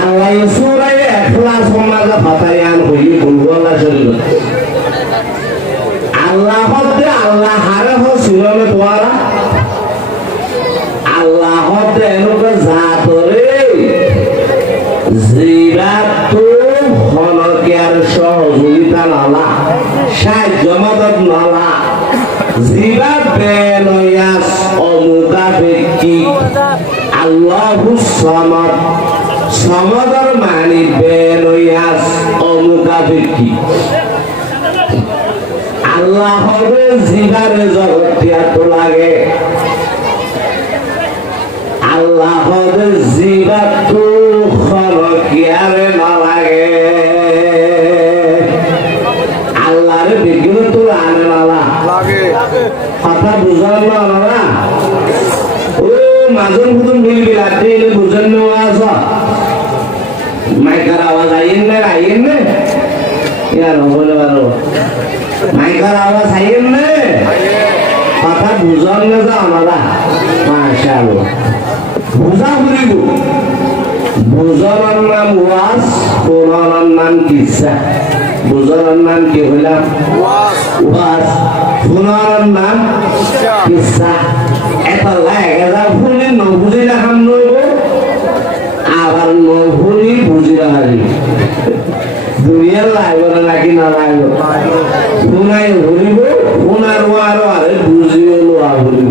আল্লাহ সূরা ইখলাস সমাজে ফাতায়ান হইলি বলবলা শরীর আল্লাহ হতে আল্লাহ হারে হো সুরমে তোরা আল্লাহ হতে এনুকে জাতরে জিরাতু হনকিয়ার সহযোগিতা নালা সাহায্য মদত নালা জিরাত বেনয়াস অমুকা ব্যক্তি আল্লাহুস সামাদ সমাদর মানি বেনয়াস অমুকা ব্যক্তি আল্লাহ হবে জিবারে জগতিয়া তো লাগে আল্লাহ হবে জিবাতু খরকিয়ারে না লাগে আল্লাহরে বিজ্ঞান তো আনে না লাগে কথা বুঝার না ও মাঝন বুঝুন মিল বিলাতে এলে বুঝেন নেওয়া আছে মাইকার আওয়াজ আইন না ইয়ার বলে পারো মাইকার আওয়াজ আইন না কথা বুঝার না যা আমরা মাশাআল্লাহ বুঝা বুঝিব বুঝার নাম ওয়াজ কোরআনের নাম কিসা বুঝার নাম কি হইলাম ওয়াজ কোরআনের নাম কিসা এটা লাগে যা ফুলি নবুঝি না হাম নইব আবার নবুনি বুঝি হারি দুনিয়ার লাগবে না নাকি না লাগবে শুনাই হরিব শুনার ওয়ারও আরে বুঝিও লোয়া হরিব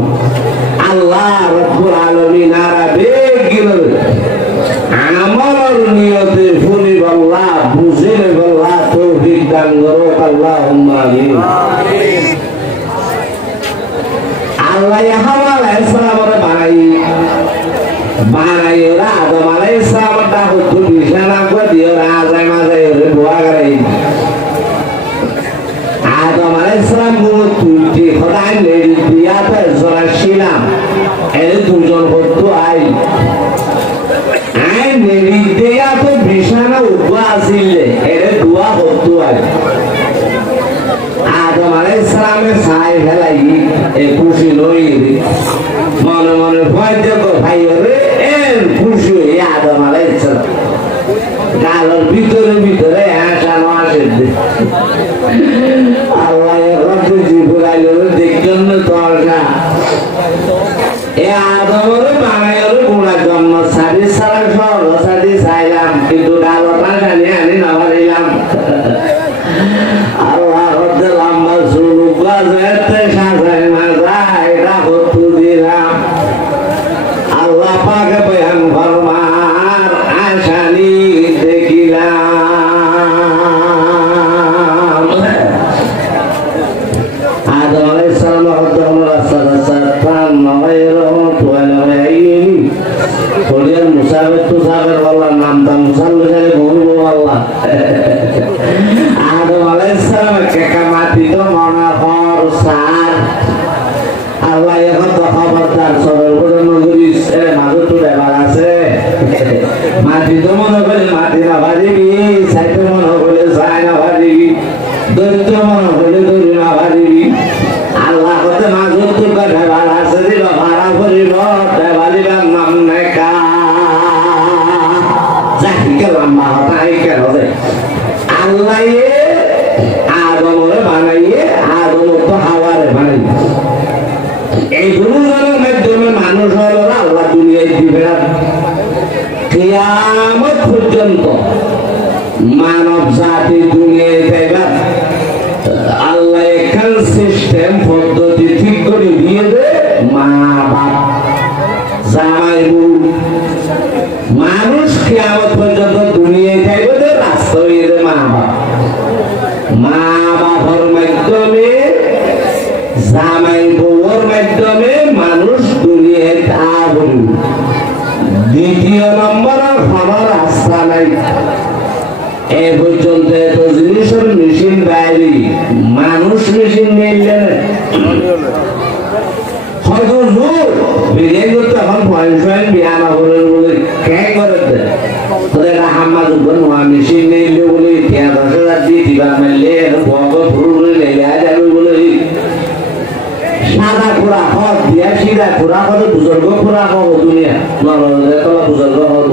আল্লাহ রব্বুল আলামিন আরাবে গিল আমার নিয়তে ফুলিব আল্লাহ বুঝিব আল্লাহ তৌফিক দান করো আল্লাহুম্মা আমিন আল্লাহ হাওয়া আলাইহিস সালামের বানাই ওরা আদম আলাইহিস সালামের তা হতো বিছানা করে দিও রাজা মাঝে ওরে দোয়া করে আদম আলাইহিস সালাম তুই খোদাই নেই দিয়াতে জরা ছিলাম এর দুজন হতো আই নেই দিয়া তো বিছানা উঠবা আসিলে এর দোয়া হতো আই আদম আলাইহিস সালামের ছাই ফেলাই এ খুশি লই মনে মনে ভয় দেখো ভাই রে এর খুশি হয়ে আদম আলাইহিস সালাম গালের ভিতরে হাসানো আসে আল্লাহ রব্বু জিবরাইল দেখছেন না তোরা এ আদমের বানাইর গুণা জন্ম সারি সারা সব সারি চাইলাম কিন্তু গালটা জানি আনি না পারিলাম আল্লাহ রব্বুল লম্বা শুরু গাজেতে সাজাই না যায় রাখো দিলাম আল্লাহ পাকে বয়ান ফরমার আশানি দেখিলাম আদম আলাইহিস সালাম হতম রাসূল প্রাণ নয় রহমত ওয়ালাইহি কোরিয়ান মুসাফির তো সাগর আল্লাহ নাম দাম সাল্লাল্লাহু আলাইহি আল্লাহ আদম আলাইহিস সালাম কে কামাতি তো মনা হর সার আল্লাহ এখন তো খবরদার সবার উপরে নজরিস এর মাঝে তো ব্যাপার আছে মাটি তো মনে করে মাটি না ভাজিবি সাইতে মনে করে সাই না ভাজিবি দৈত্য মনে করে দৈত্য না ভাজিবি আল্লাহ হতে মাঝে তো ব্যাপার আছে দিল ভাড়া করিব ভাজিবার নাম নেকা যাকে লম্বা হতাই কেন আল্লাহ আদমরে বানাইয়ে আদম তো হাওয়ারে বানাই এই দুজনের মাধ্যমে মানুষ হলো আল্লাহ দুনিয়ায় দিবে কিয়ামত পর্যন্ত মানব জাতি দুনিয়ায় দেবে আল্লাহ এখান সিস্টেম পদ্ধতি ঠিক করে দিয়ে দে মা বাপ জামাই বউ মানুষ কিয়ামত পর্যন্ত দুনিয়ায় থাকবে রাস্তা হয়ে মা বাপ মা বাবার মাধ্যমে জামাই বউর মাধ্যমে মানুষ দুনিয়ায় থাকবে দ্বিতীয় নম্বর কোনো রাস্তা নাই এ পর্যন্ত এত জিনিসের মেশিন বাইরে মানুষ মেশিন নিয়ে হয়তো বিরিয়ানি করতে এখন পয়েন্ট বিয়া না বলে বলে কে করে তোদের হাম্মাদ নোয়া মেশিন নিলে বলে 10,000 দিয়ে দিবা মারলে বগ ফুল বলে যাবে বলে সাদা খোরা হক দিয়া সিধা খোরা কত বুজুর্গ খোরা হব দুনিয়া নরলে তো বুজুর্গ হব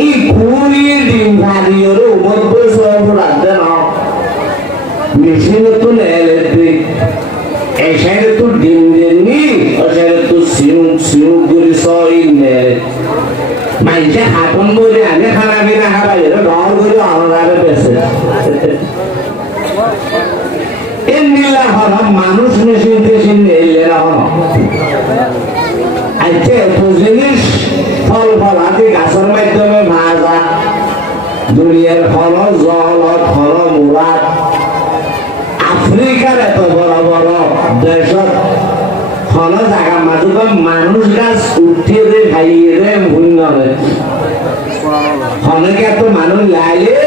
এই কুড়িয়ে ডিম ভারিয়ে মধ্যে সব রাখতে না মেশিনে তো ইলেকট্রিক এই সাইডে তো ডিম দেননি ও সাইডে তো সিউ করে সই নেয় মানুষে হাতন বলে আগে খানা বিনা খাবার ঘর করে অনারে বেছে এমনিলা হল মানুষ মেশিন টেশিন নেইলে না হল আচ্ছা এত জিনিস ফল ফলাতে গাছের মাধ্যমে ভাজা দুনিয়ার ফল জল ফল মুরাদ আফ্রিকার এত বড় বড় দেশত ফল জায়গা মাজত মানুষ গাছ উঠিয়ে দে খাইয়ে দে ভুল ফলকে এত মানুষ লাইলে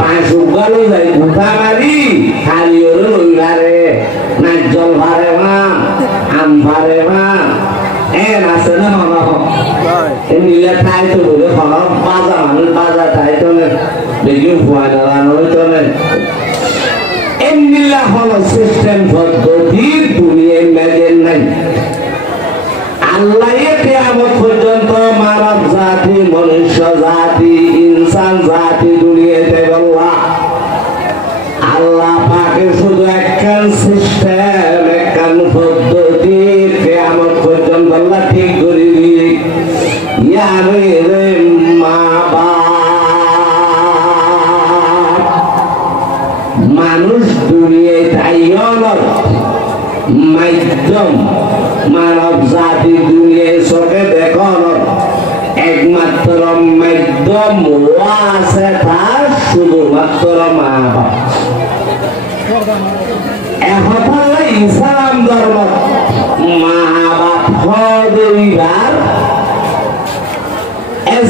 বাঁশ উগালো যায় গুঠা মারি খালিও লইবারে না জল ভারে মা আম ভারে মা আছে না মনে নিলে ঠাই তো বলে ফল বাজা মানুষ বাজা ঠাই তো দেখি ভুয়া নালানো তো এমনিলা হল সিস্টেম পদ্ধতি দুনিয়ায় মেজেন নাই আল্লাহ কিয়ামত পর্যন্ত মানব জাতি মনুষ্য জাতি ইনসান জাতি দুনিয়াতে বললা আল্লাহ পাকে শুধু একখান সিস্টেম একখান পদ্ধতি কিয়ামত পর্যন্ত আল্লাহ ঠিক করে দিয়ে ইয়ারে রে মা বাপ মানুষ দুনিয়ায় তাইয়নের মাধ্যম মানব জাতি দুনিয়ায় চোখে দেখানোর একমাত্র মাধ্যম আছে তার শুধুমাত্র মা বাপ এখন ইসলাম ধর্ম মা বাপ হইবার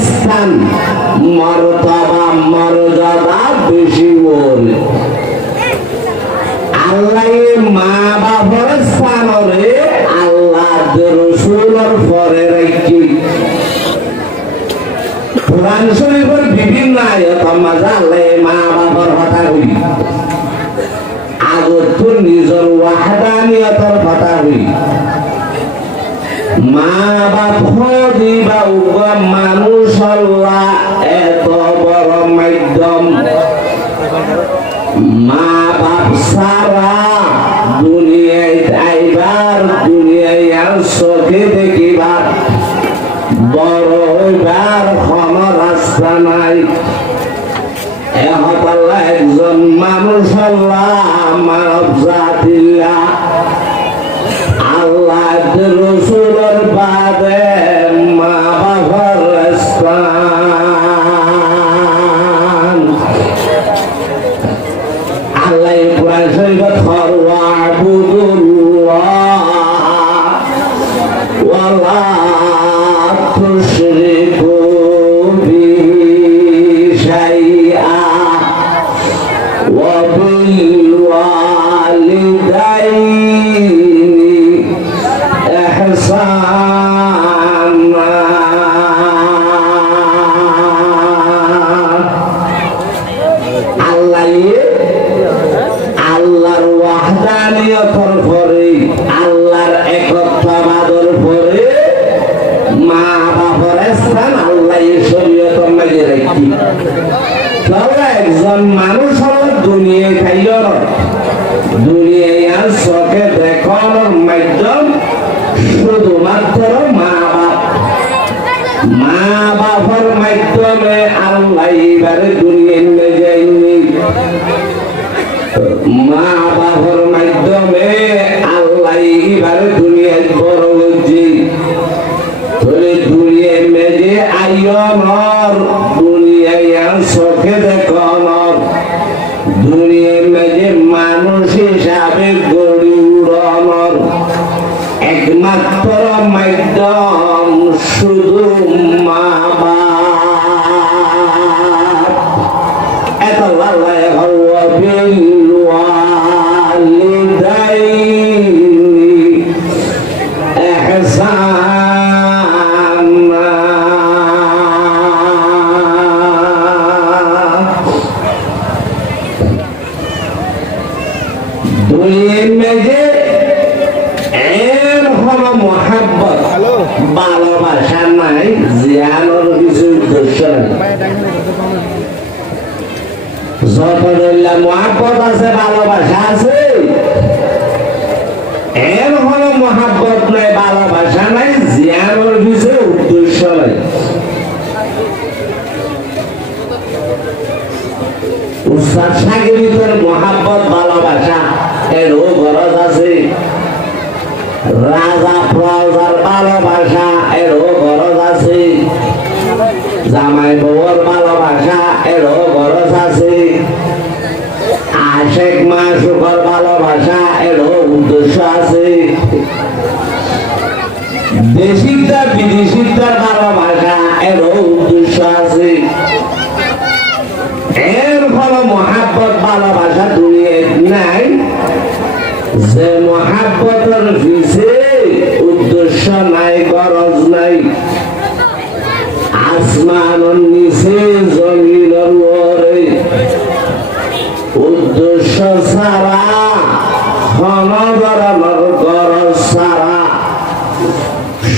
স্থান মর্তবা মর্যাদা বেশি বলে আল্লাহ মা বাবার স্থানরে আল্লাহ রসুলের পরে রাখি কোরআন শরীফের বিভিন্ন আয়াত মাঝে আল্লাহ মা বাবার কথা হই আগত নিজের ওয়াহদানিয়তের কথা হই মা বাপ দিবা মানুষ আল্লাহ এত বড় মাধ্যম মা বাপ সারা দুনিয়ায় আইবার দুনিয়ায় আর চোখে দেখিবার বড় হইবার কোন রাস্তা নাই আল্লাহ একজন মানুষ আল্লাহ মানব জাতিল্লাহ আল্লাহ রসুলের বাদে মা বাবার স্থান আল্লাহ কোরআন শরীফে ওয়া'বুদুল্লাহ ওয়া লা তুশরিকু বিহি শাইআ ওয়া বিল ওয়ালিদাইনি ইহসানা আল্লাহর ওয়াহদানিয়তের পরে আল্লাহর একত্ববাদের পরে মা বাবার স্থান আল্লাহ শরীয়তের মাঝে রাখি তবে একজন মানুষ হল দুনিয়ায় খাইল দুনিয়ায় আর চোখে দেখানোর মাধ্যম শুধুমাত্র মা বাপ মা বাবার মাধ্যমে আল্লাহ এবারে দুনিয়ায় নিয়ে যায়নি মা বাবার মাধ্যমে আল্লাহ এবারে দুনিয়ায় বড় হচ্ছে দুনিয়ায় মেজে আইয়নর দুনিয়ায় চোখে দেখানোর দুনিয়ায় মেজে মানুষ হিসাবে গড়ি উড়ানোর একমাত্র মাধ্যম শুধু মা বাপ এত আল্লাহ ভালোবাসা নাই জিয়ানোর যত মহাব্বত আছে ভালোবাসা আছে এর হলো মহাব্বত নাই ভালোবাসা নাই জিয়ানোর কিছু উদ্দেশ্য নাই উস্তাদ শাগিরিদের মহাব্বত ভালোবাসা এরও গরজ আছে রাজা প্রজার ভালোবাসা এরও গরজ আছে জামাই বউর ভালোবাসা এরও গরজ আছে আশেক মাসুকর ভালোবাসা এরও উদ্দেশ্য আছে দেশিকদার বিদেশিকদার ভালোবাসা এরও উদ্দেশ্য আছে এর ফলে মহাব্বত ভালোবাসা দুনিয়ায় নাই যে মহাব্বতের পিছে উদ্দেশ্য নাই গরজ নাই আসমানের নিচে জমিনের উপরে উদ্দেশ্য ছাড়া কোন ধরনের গরজ ছাড়া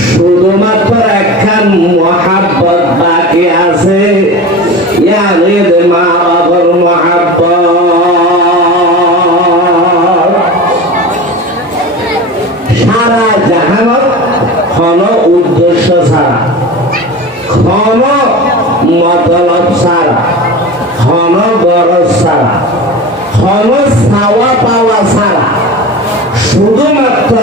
শুধুমাত্র একখান মহাব্বত বাকি আছে ইয়ানিদ মা বাবার মহাব্বত সারা জাহানত কোন উদ্দেশ্য ছাড়া কোন মতলব ছাড়া কোন গরজ ছাড়া কোন চাওয়া পাওয়া ছাড়া শুধুমাত্র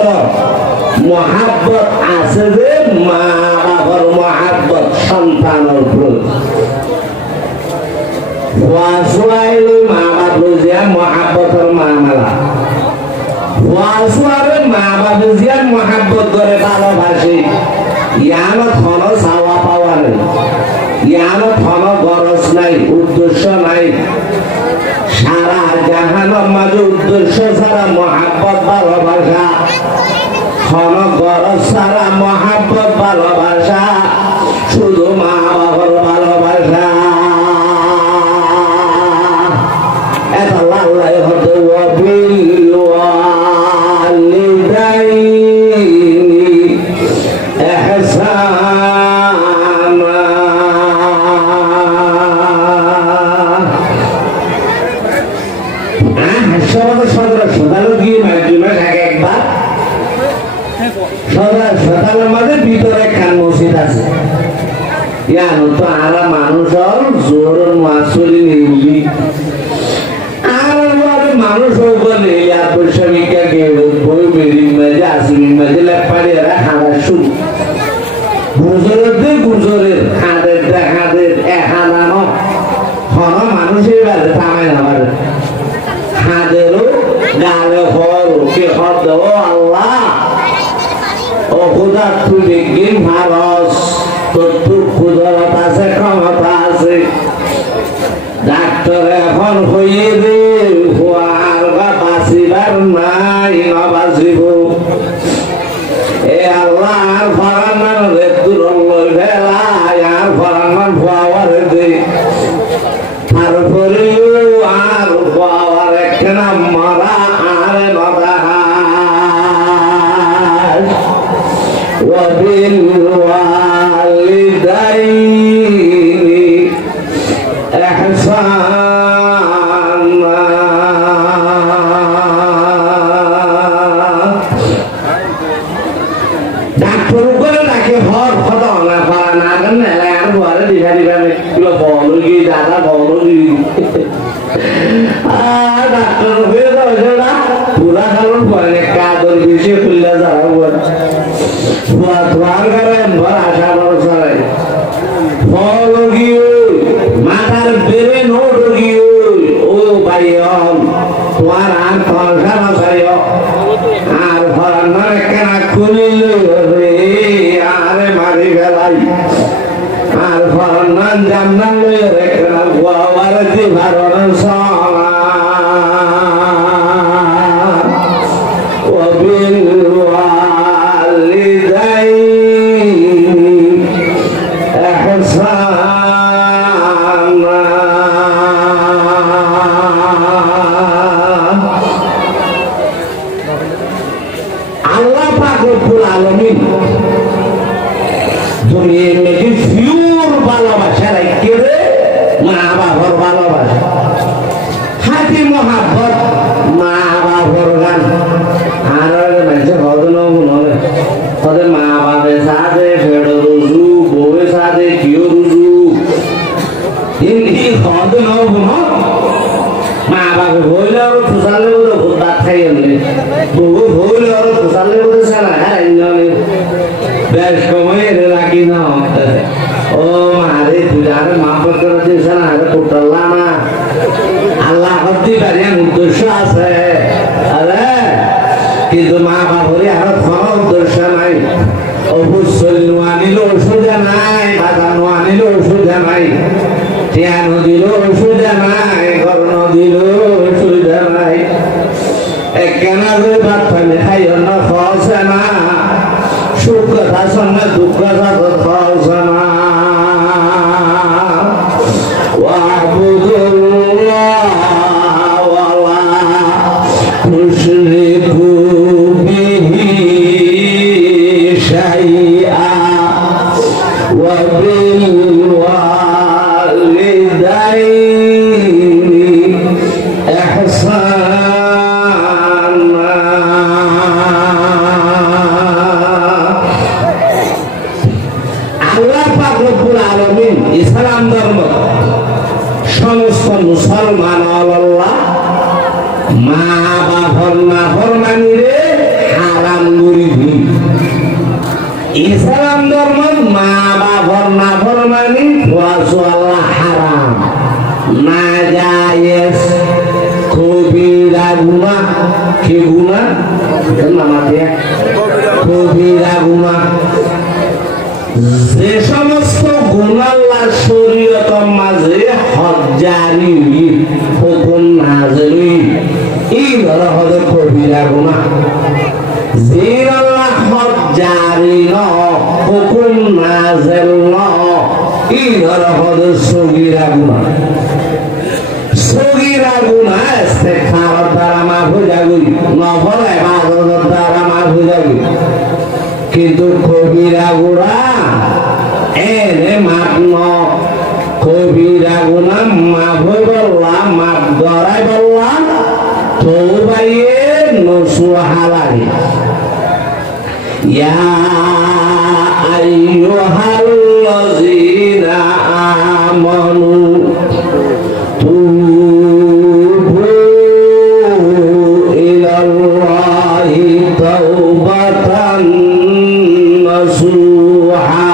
মহাব্বত আছে যে মা বাবার মহাব্বত সন্তানের প্রতি মা বাপ বুঝিয়া মহাব্বতের মামলা মা বাপ বুঝিয়া মহাব্বত করে ভালোবাসি ইয়ানো ধন চাওয়া পাওয়া নেই ইয়ানো ধন গরজ নাই উদ্দেশ্য নাই সারা জাহানের মাঝে উদ্দেশ্য ছাড়া মহাব্বত ভালোবাসা ধন গরজ ছাড়া মহাব্বত ভালোবাসা শুধু মা বাবার ভালোবাসা এত লাল্লাই হতে সকালের মাঝে ভিতরে খান মসজিদ আছে ইয়ানো তো আরা মানুষ জোর মাসুলি নিবি আর মানুষ বলে ইয়া পয়সা বিকা গেলে বই মেরিং মাঝে আসিমিন মাঝে লেপাড়ি এরা খাওয়া শুরু গুজরের খাদের দেখাদের এখানানো হন মানুষের বাড়ি থামায় না পারে খাদেরও গালে হর কে হর দেব আল্লাহ ও খুদা তুই বিজ্ঞান ভারস তোর ক্ষুদরত আছে ক্ষমতা আছে ডাক্তার এখন হইয়ে দে আর বা বাঁচিবার নাই না বাঁচিব এ আল্লাহ আর ফরান্নার রে দূরল্লই ভেলা আর ফরান্নার ভুয়ার দে তারপরেও আর ভুয়ার একখানা মরা আর নদা وبالوالدين إحسانا ডাক্তার করে ডাকে হর খতম না পারা না কেন এলাকার ঘরে দিঘা দিঘা কিলো বলো কি দাদা বলো কি ডাক্তার হয়ে যাবে সেটা পুরা কারণ পরে কাদর বেশি খুললে যাওয়া বলে তোমার কারণ ভর আশা ভরসায় ফল গিয়ে মাথার বেড়ে নোট গিয়ে ও ভাই তোমার আর সংসার আসায় আর ভরান্নার কেনা খুলিল রে আরে মারি ফেলাই আর ভরান্নার জান্নার রে কেনা গোয়ার দি ভারণ সনা ভালোবাসা রাখতে মা বাবার ভালোবাসা হাতি মহাব্বত মা বাবার গান আর মানুষের হজন নয় তাদের মা বাপের সাথে ফেরো রুজু বউয়ের সাথে কিও রুজু এই হদ নব মা বাপে বইলে আর ফুসালে বলে ভূত ভাত খাই আনলে বউ বইলে আর ফুসালে বলেছে না হ্যাঁ বেশ সময় রাখি না ও মারে তুই আরে মা বাপ করে দিস না আরে কোটাল্লা না আল্লাহ করতে পারি উদ্দেশ্য আছে আরে কিন্তু মা বাপরে আরো কোনো উদ্দেশ্য নাই অবশ্যই আনিল অসুবিধা নাই বাজানো আনিল অসুবিধা নাই টিয়ান দিল অসুবিধা নাই কর্ণ দিল অসুবিধা নাই একখানা যে ভাত পানি খাই অন্য খাওয়াছে না সুখ কথা সঙ্গে দুঃখ কথা খাওয়াছে না ইসলাম ধর্ম সমস্ত মুসলমান আল্লাহ মা বাবার নাফরমানিরে হারাম করে দিন ইসলাম ধর্ম মা বাবার নাফরমানি আল্লাহ হারাম না জায়েজ কবিরা গুনাহ কি গুনাহ নামাতে কবিরা গুনাহ যে সমস্ত গুনাল্লাহ শরীয়তের মাঝে হজ্জারি হুকুম নাযিল এই ধর হলো কবিরা গুনাহ যে আল্লাহ হজ্জারি ন হুকুম নাযিল ন এই ধর হলো সগীরা গুনাহ সগীরা গুনাহ ইস্তিগফার দ্বারা মাফ হয়ে যাবে নফল ইবাদতের দ্বারা মাফ হয়ে যাবে কিন্তু কবিরা গুনাহ এনে মাপ ন কবিরা গুনাহ মাফ হয়ে বললাম মাপ ধরাই বললাম তওবায়ে নসুহা লাগে ইয়া আইয়ুহাল্লাযীনা আমানু তুবু ইলাল্লাহি তাওবাতান নসুহা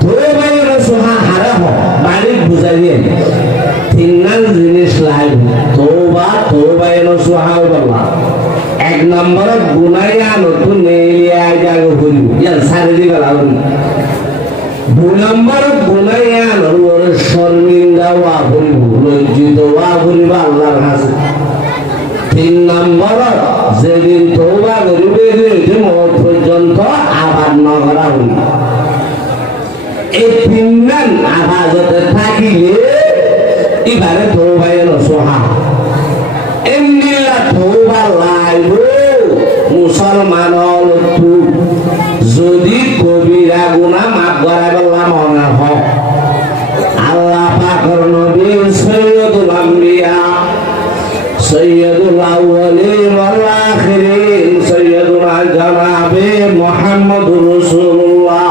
তওবায়ে নসুহা হারাম বাড়ি বুঝাইয়ে তিনটা জিনিস লাগবে তওবায়ে নসুহা বললাম এক নম্বর গুনায়া নতুন নেলিয়া জাগো করি ইয়ার সারে দিবা লাগবে দুই নম্বর গুনায়া নর শর্মিন্দা ওয়া করিব লজ্জিত ওয়া করিব আল্লাহর কাছে তিন নম্বর যেদিন তওবা করিবে যে মত পর্যন্ত আবার নগরা হইল এই তিনজন আবাদতে থাকিলে এবারে তওবায়ে নসুহা এমনিলা তওবা লাইব মুসলমান হলতু যদি কবিরা গুনাহ মাফ করা বললাম মনে হয় আল্লাহ পাকের নবী সৈয়দুল আম্বিয়া সৈয়দুল আউয়ালিন ওয়াল আখিরিন সৈয়দুনা জনাবে মুহাম্মদুর রাসূলুল্লাহ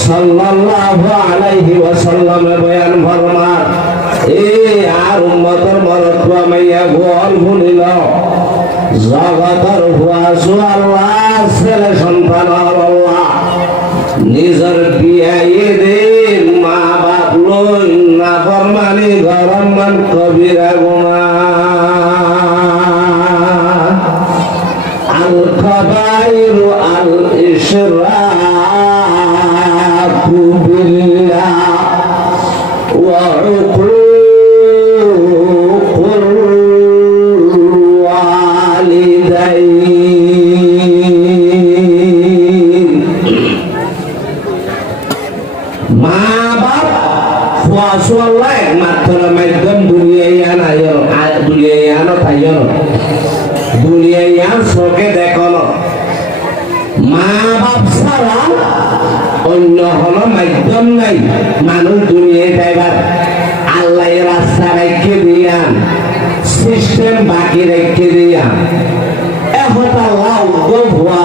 সাল্লাল্লাহু আলাইহি ওয়াসাল্লাম বয়ান ফরমান আর উম্মতের মরদ মাইয়া গোল ভুলিল জগতের হুয়াসু আল্লাহ ছেলে সন্তান আল্লাহ নিজের বিয়াইয়ে দে মা বাপ লই না ফরমানি গরম মান কবিরা গুনাহ আল কাবাইরু আল ইশরাকু বিল্লাহ ওয়া দুনিয়ায় চোখে দেখো মা বাপ ছাড়া ছাড়া অন্য কোনো মাধ্যম নাই মানুষ দুনিয়ায় যাইবার আল্লাহ রাস্তা রেখে দিয়ান সিস্টেম বাকি রেখে দিয়ান এখন আল্লাহ হওয়া